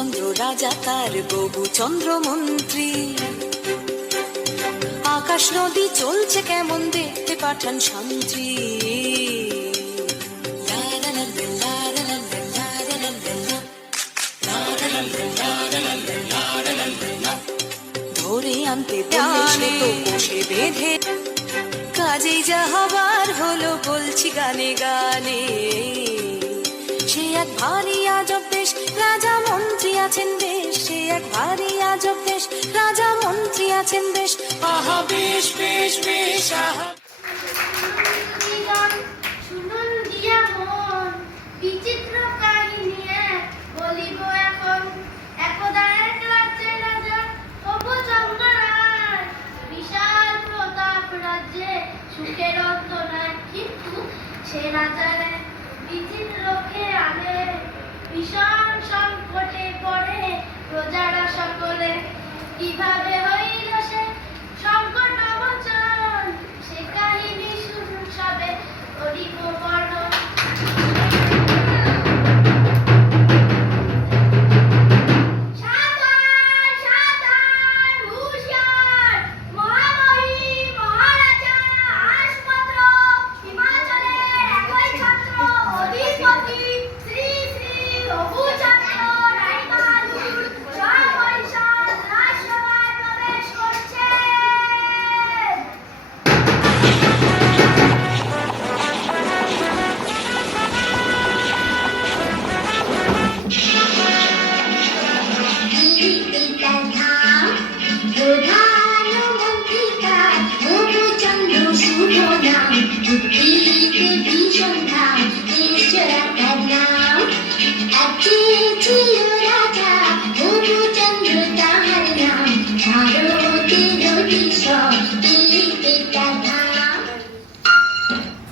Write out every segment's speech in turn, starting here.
চন্দ্র রাজা তার বহু চন্দ্র মন্ত্রী। আকাশ নদী চলছে কেমন দেখতে পাঠান শান্তি। ধরে আনতে বললে তো বসে বেঁধে, কাজেই যা হবার হলো বলছি গানে গানে। সে এক ভারী আজব দেশ, রাজা মন্ত্রী আছেন বেশ। সে এক ভারী আজব দেশ, রাজা মন্ত্রী আছেন বেশ। আহা বেশ বেশ বেশ আহা। শুনুন দিয়া মন, বিচিত্র কাহিনী এক বলিব এখন। একদা এক রাজ্যের রাজা অপচন্দ্র রায়, বিশাল প্রতাপ রাজ্যে সুখের অন্ত নাই। কিন্তু সে রাজার বিচিত্র খেয়ালে ভীষণ সংকটে পড়ে প্রজারা সকলে। কিভাবে হইল সে সংকট মোচন, সে কাহিনী শুনুন সবে করিব বর্ণন। সাবধান সাবধান হুঁশিয়ার, মহামহিম মহারাজা আসমাত্র হিমাচলের একই ছাত্র অধিপতি শ্রী শ্রী রঘুচন্দ্র রায়বাহাদুর জয়বর্ষণ রাজসভায় প্রবেশ করছেন।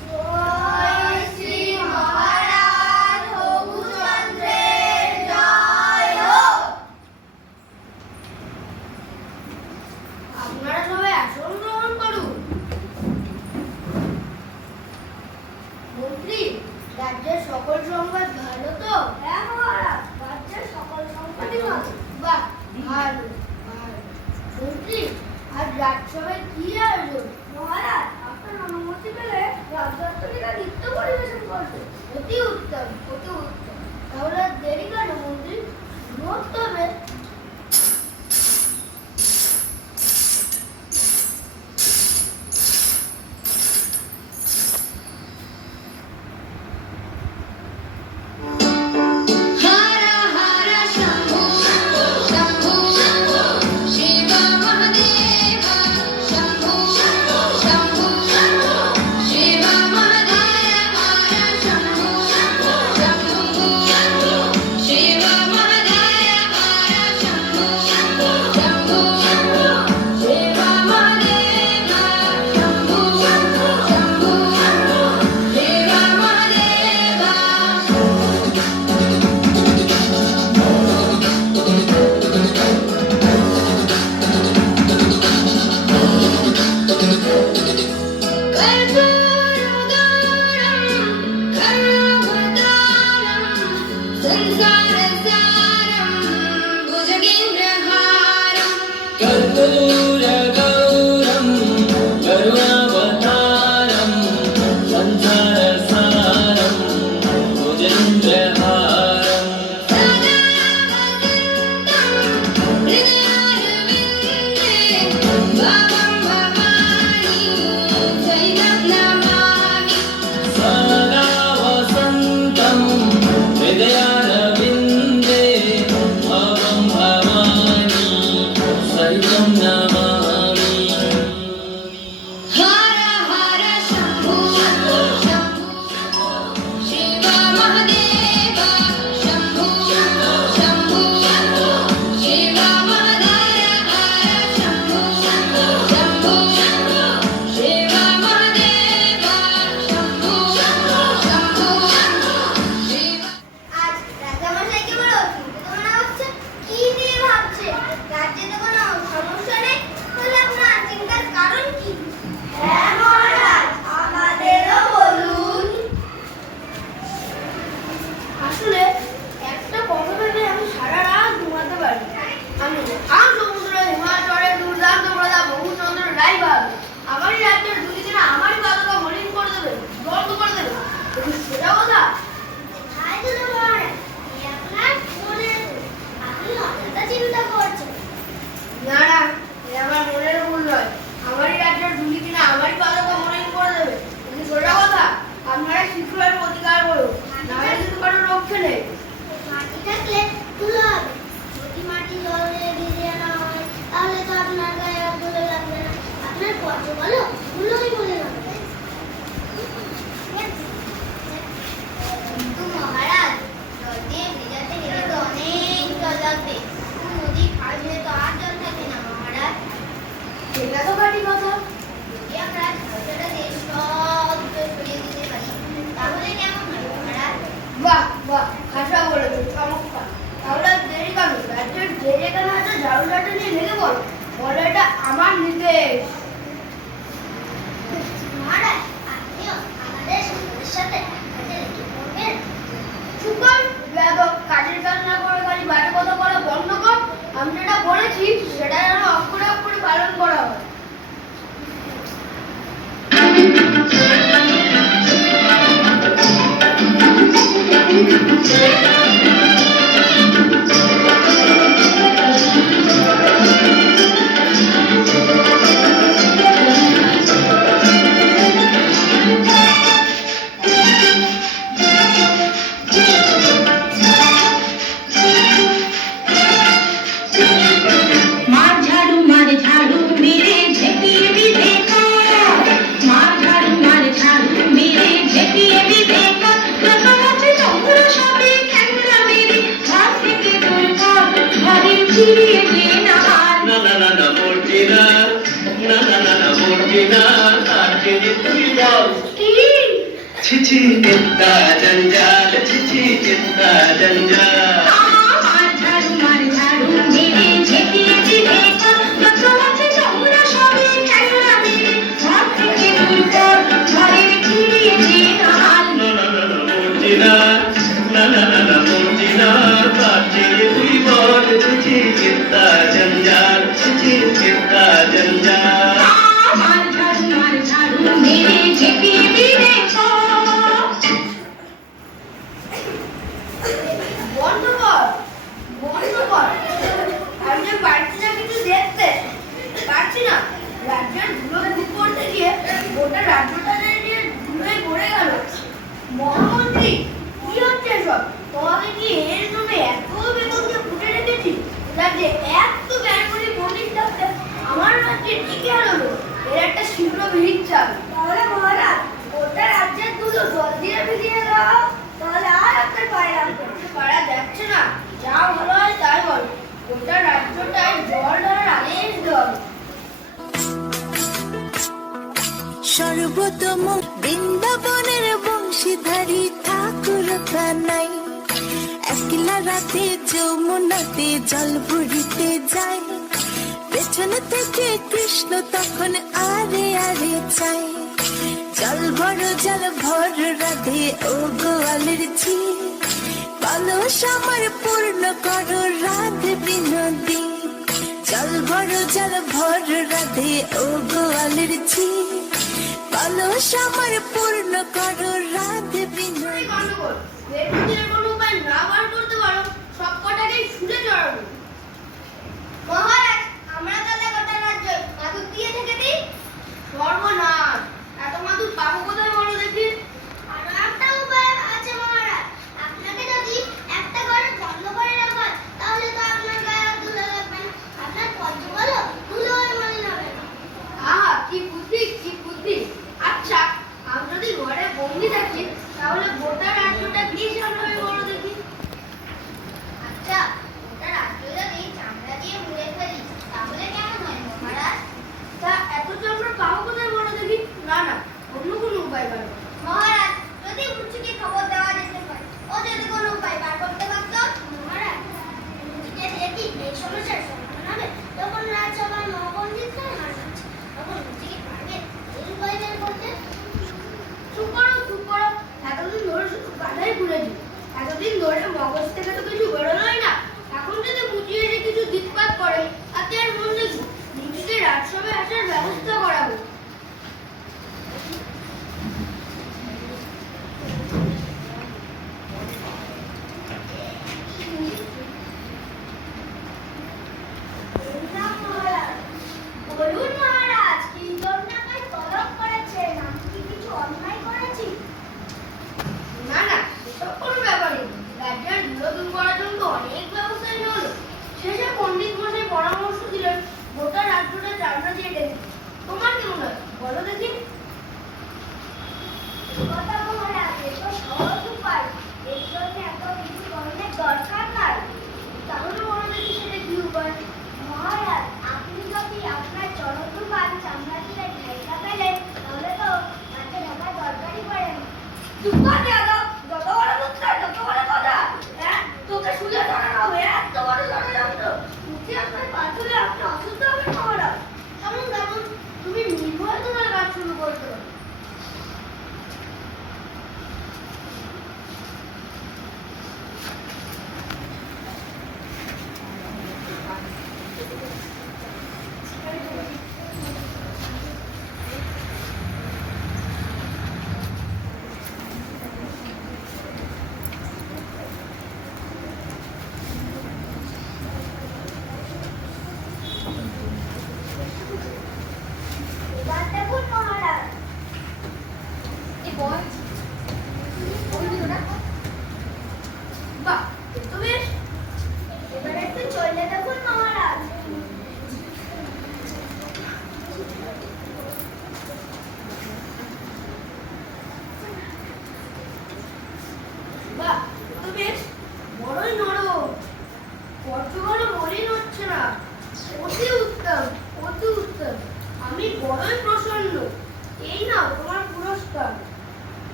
জয় শ্রী মহারাজ রঘুচন্দ্রের জয় হোক। আপনারা সবাই আসন গ্রহণ করুন। মন্ত্রী, রাজ্যের সকল সংবাদ ভালো তো? হ্যাঁ মহারাজ, রাজ্যের সকল সংবাদই ভালো। বাহ, ভালো ভালো। মন্ত্রী, আজ রাজসভায় কি আয়োজন? মহারাজ, আপনার অনুমতি পেলে রাজদত্তনীরা নৃত্য পরিবেশন করবে। অতি উত্তম অতি উত্তম। তাহলে আর দেরি কেন মন্ত্রী, নড়তে হবে। कर्पूरगौरं करुणावतारं संसारसारं भुजगेन्द्रहारं सदा वसन्तं हृदयारविन्दे भवं भवानी सहितं नमामि। জাউলাটা নিয়ে ঢেকে বল, বলো এটা আমার নির্দেশ। মহারাজ, আপনিও আমাদের সকলের সাথে কাজে লেগে পড়বেন। চুপ কর, বেয়াদব, কাজের কাজ না করে খালি বাজে কথা বলা বন্ধ কর। আমি যেটা বলেছি সেটা যেন অক্ষরে অক্ষরে পালন করা হয়। मार झाड़ू मेरे झेपिए भी देखो, मार झाड़ू मेरे झेपिए भी देखो, लगा আছে নোংরা সবে ক্যাংরা মেরে ঘর থেকে দূর কর, ঘরে ফিরিয়ে দে না হাত। না না না না বলছি না, না না না না বলছি না, তাকে যে তুই বল। ছিছি চিন্তা জঞ্জাল, ছিছি চিন্তা জঞ্জাল। मार झाड़ू मेरे झेपिए भी देखो, लगा আছে নোংরা সবে ক্যাংরা মেরে ঘর থেকে দূর কর, ঘরে ফিরিয়ে দে না হাত। না না না না বলছি না, না না না না বলছি না, তাকে যে তুই বল। ছিছি চিন্তা জঞ্জাল, ছিছি চিন্তা জঞ্জাল। मार झाड़ू मेरे झेपिए भी देखो। বন্ধ কর, বন্ধ কর। আমি যে পারছি না কিছু দেখতে, পারছি না। রাজ্যের ধুলো খুব করতে গিয়ে গোটা রাজ্যটা নিয়ে ধুলোয় পড়ে গেল। মহামন্ত্রী, কি হচ্ছে এসব? তোমাকে কি এর জন্য এত বেতন দিয়ে ফুটে রেখেছি? রাজ্যে এত ব্যয়বহুল মন্দির থাকতে আমার রাজ্যে টিকে হলো, এর একটা শীঘ্র বিহিত চাই। তাহলে মহারাজ, গোটা রাজ্যের দুধ জল দিয়ে ভিজিয়ে দাও, তাহলে আর আপনার পায়ে লাগবে না। পারা যাচ্ছে না, যা ভালো হয় তাই বল। গোটা রাজ্যটাই জল ঢালার আদেশ দেওয়া হলো। সর্বতম বৃন্দাবনের বংশীধারী ঠাকুর কানাই একলা রাতে যমুনাতে জল ভরিতে যায়, পেছন থেকে কৃষ্ণ তখন আরে আরে চাই। জল ভর রাধে ও গোয়ালের ঝি, কলস আমার পূর্ণ করো রাধে বিনোদী। জল ভর রাধে ও গোয়ালের ঝি, কলস আমার পূর্ণ করো রাধে বিনোদী। গন্ডগোল, বেটুদের কোনো উপায় না বার করতে পারো, সব কটাকেই ছুটে চড়াবো। মহারাজ, আমরা তাহলে গোটা রাজ্য মাদুর দিয়ে থেকে দিই। সর্বনাশ, এত মাদুর পাবো কোথায় বলো দেখি? আরো একটা উপায় আছে মহারাজ, আপনাকে যদি একটা ঘরে বন্ধ করে রাখা হয়, তাহলে তো আপনার গায়ে আর ধুলো লাগবে না, আপনার পঞ্চগুলো ধুলো হয়ে মনে হবে না। আহা, কি বুদ্ধি, কি বুদ্ধি। আচ্ছা, আমি যদি ঘরে বন্দি থাকি তাহলে গোটা রাজ্যটা কি সামলাবে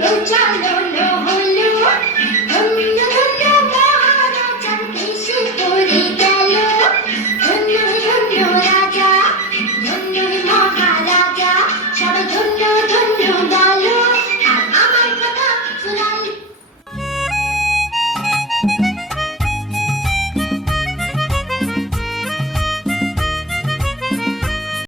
প্রচলন